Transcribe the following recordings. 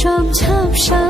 লেখা সব ঝাপসা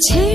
ছেড়ে